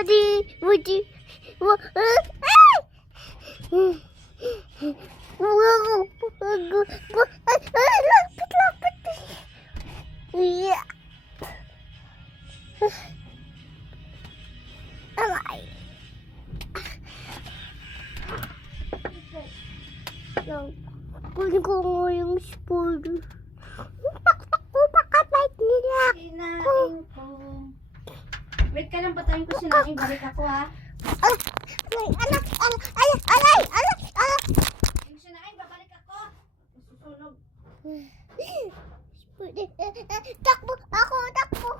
Lapit. Yeah. Alay. Kunin ko nga yung spoon. Taktak ko, pakapait nila. Sinain ko. Wait ka lang, patayin ko sinain. Balik ako, ha? Alay. Yung sinain, babalik ako. Susunog. Takbo, takbo.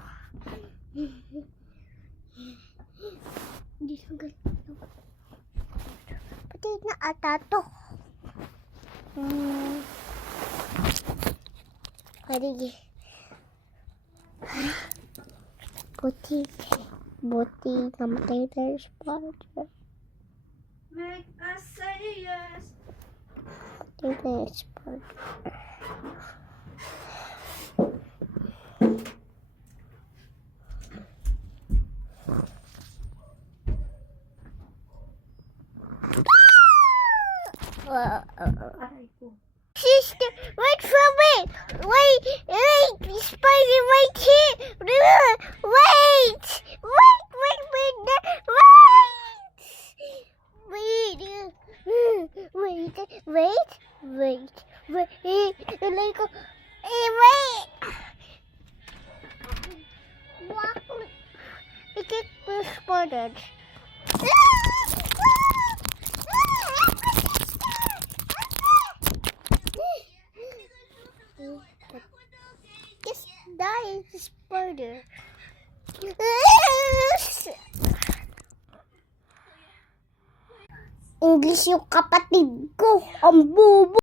Hindi sugal. Pati na ata to. Pwede. Buti namatay tayo spider. Make us say yes. Namatay tayo spider. Aray ko. Sister, wait for me! Wait! Spider, wait here! Wait! Like, wait! Walk. It is spotted. Just die, spider. English yung kapatid ko. Ang bubo.